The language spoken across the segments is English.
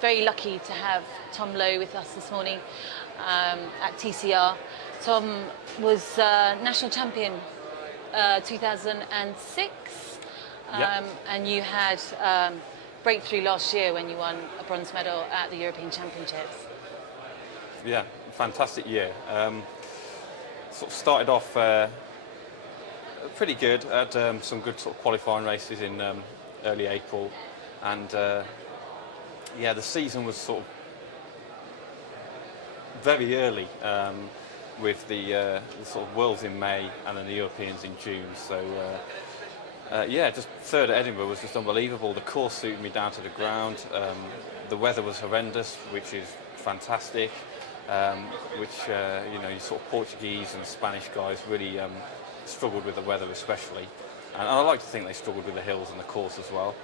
very lucky to have Tom Lowe with us this morning at TCR. Tom was national champion 2006, and you had breakthrough last year when you won a bronze medal at the European Championships. Yeah, fantastic year. Sort of started off pretty good. Had some good sort of qualifying races in early April, and yeah, the season was sort of very early with the sort of Worlds in May and then the Europeans in June. So yeah, just third at Edinburgh was just unbelievable. The course suited me down to the ground. The weather was horrendous, which is fantastic. Which you know, sort of Portuguese and Spanish guys really struggled with the weather, especially, and I like to think they struggled with the hills and the course as well.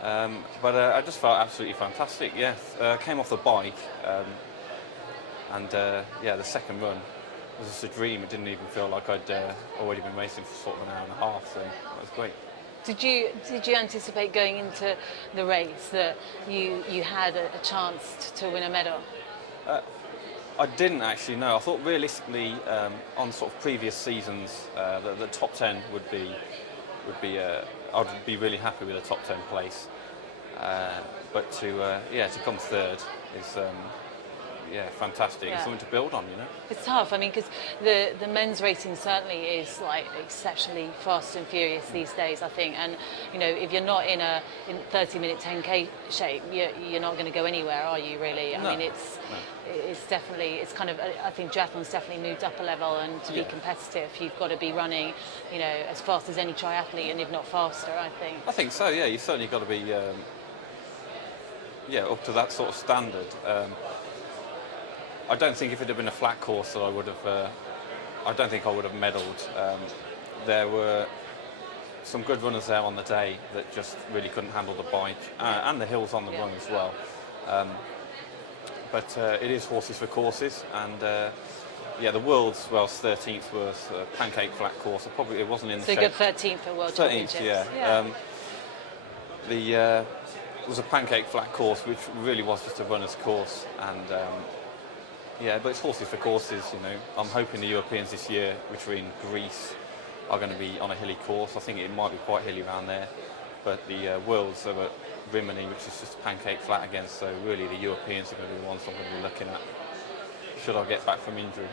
But I just felt absolutely fantastic. Yeah, came off the bike, and yeah, the second run was just a dream. It didn't even feel like I'd already been racing for sort of an hour and a half, so that was great. Did you anticipate going into the race that you had a chance to win a medal? I didn't actually, no. I thought realistically on sort of previous seasons the top 10 would be I'd be really happy with a top 10 place. But to come third is yeah, fantastic. It's something to build on, you know. It's tough. I mean, because the men's racing certainly is like exceptionally fast and furious these days, I think. And you know, if you're not in 30-minute 10K shape, you're not going to go anywhere, are you? Really? I mean, it's definitely, it's kind of, I think duathlon's definitely moved up a level, and to be competitive, you've got to be running, you know, as fast as any triathlete, and if not faster, I think. I think so. Yeah, you've certainly got to be yeah, up to that sort of standard. I don't think if it had been a flat course that I would have. I don't think I would have medalled. There were some good runners there on the day that just really couldn't handle the bike and the hills on the run as well. But it is horses for courses, and yeah, the world's 13th was a pancake flat course. It wasn't in the shape. So good 13th at World Championships. Yeah. It was a pancake flat course, which really was just a runner's course, and. Yeah, but it's horses for courses, you know. I'm hoping the Europeans this year, which are in Greece, are going to be on a hilly course. I think it might be quite hilly around there. But the Worlds are at Rimini, which is just pancake flat again. So really the Europeans are going to be the ones I'm going to be looking at, should I get back from injury.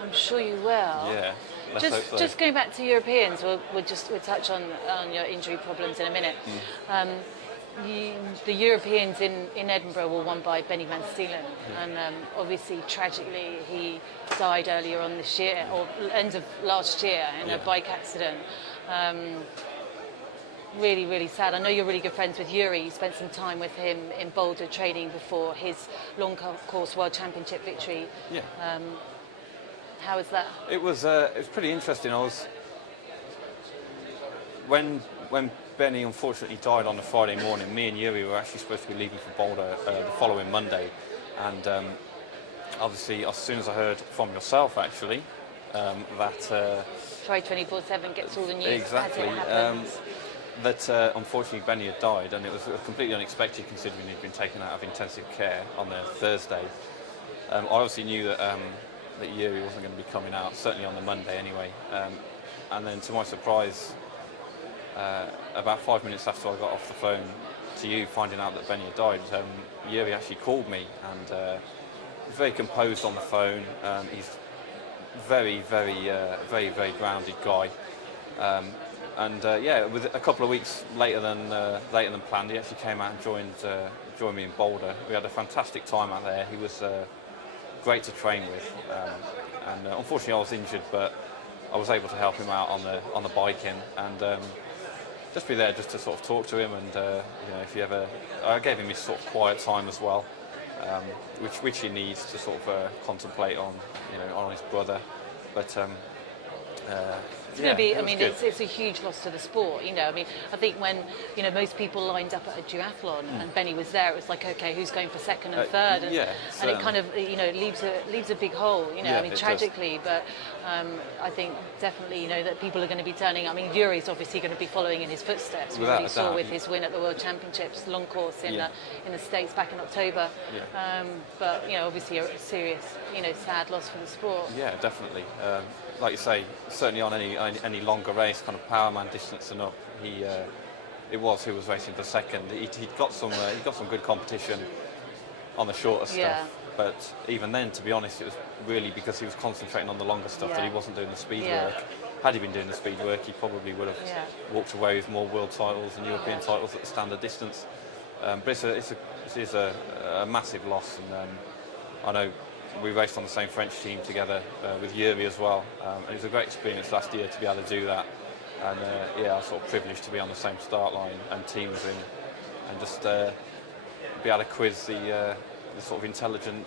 I'm sure you will. Yeah, let's hope so. Just going back to Europeans, we'll touch on your injury problems in a minute. The Europeans in Edinburgh were won by Benny Van Steelen, and obviously, tragically, he died earlier on this year, or end of last year, in a bike accident. Really, really sad. I know you're really good friends with Yuri. You spent some time with him in Boulder training before his long course World Championship victory. Yeah. How was that? It was pretty interesting. When Benny unfortunately died on the Friday morning, me and Yuri were actually supposed to be leaving for Boulder the following Monday, and obviously as soon as I heard from yourself actually that Tri247 gets all the news exactly that unfortunately Benny had died, and it was completely unexpected considering he'd been taken out of intensive care on the Thursday. I obviously knew that that Yuri wasn't going to be coming out, certainly on the Monday anyway, and then to my surprise, about 5 minutes after I got off the phone to you, finding out that Benny had died, Yuri actually called me, and was very composed on the phone. He's very grounded guy, and yeah, with a couple of weeks later than planned, he actually came out and joined me in Boulder. We had a fantastic time out there. He was great to train with, and unfortunately I was injured, but I was able to help him out on the biking, and just be there just to sort of talk to him, and you know, if you ever, I gave him his sort of quiet time as well, which he needs to sort of contemplate on, you know, on his brother. But It's going to be. I mean, it's a huge loss to the sport. You know, I mean, I think when most people lined up at a duathlon and Benny was there, it was like, okay, who's going for second and third, and it kind of leaves a big hole. You know, I mean, tragically, but I think definitely that people are going to be turning. I mean, Yuri's obviously going to be following in his footsteps. We already saw with his win at the World Championships, long course in the States back in October. But obviously a serious, sad loss for the sport. Yeah, definitely. Like you say, certainly on any longer race, kind of powerman distance and up, it was who was racing for second. He got some good competition on the shorter stuff, but even then, to be honest, it was really because he was concentrating on the longer stuff that he wasn't doing the speed work. Had he been doing the speed work, he probably would have walked away with more world titles and European titles at the standard distance. But it is a massive loss, and I know we raced on the same French team together with Yuri as well, and it was a great experience last year to be able to do that. And I was sort of privileged to be on the same start line and team with him, and just be able to quiz the sort of intelligent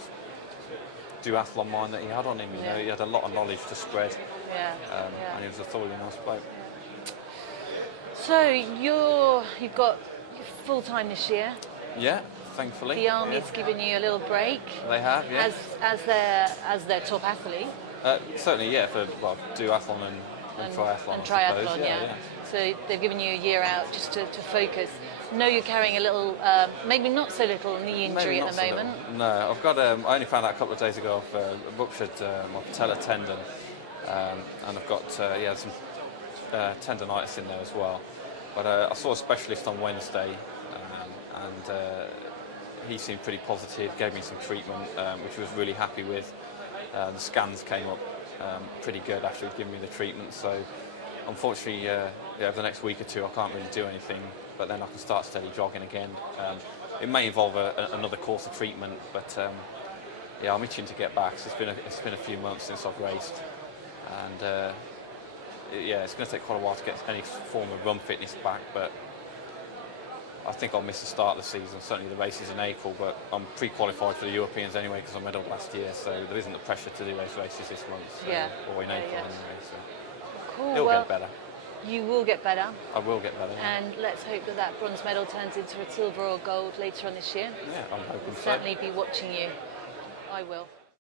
duathlon mind that he had on him. He had a lot of knowledge to spread, and he was a thoroughly nice bloke. So you've got full time this year. Yeah. Thankfully, the Army's given you a little break. They have, yeah. As their top athlete. Certainly, yeah, for duathlon and triathlon. And triathlon, yeah. So they've given you a year out just to focus. No, you're carrying a little, maybe not so little knee injury at the moment. No, I've got. I only found out a couple of days ago I've ruptured my patellar tendon, and I've got some tendonitis in there as well. But I saw a specialist on Wednesday, and he seemed pretty positive, gave me some treatment, which I was really happy with. The scans came up pretty good after he'd given me the treatment, so unfortunately, over the next week or two I can't really do anything, but then I can start steady jogging again. It may involve another course of treatment, but I'm itching to get back. So it's been a few months since I've raced, and it's going to take quite a while to get any form of run fitness back, but I think I'll miss the start of the season, certainly the races in April, but I'm pre-qualified for the Europeans anyway because I medalled last year, so there isn't the pressure to do those races this month, or in April anyway. So cool. It'll get better. You will get better. I will get better. And let's hope that bronze medal turns into a silver or gold later on this year. Yeah, I'm hoping so. We'll certainly be watching you. I will.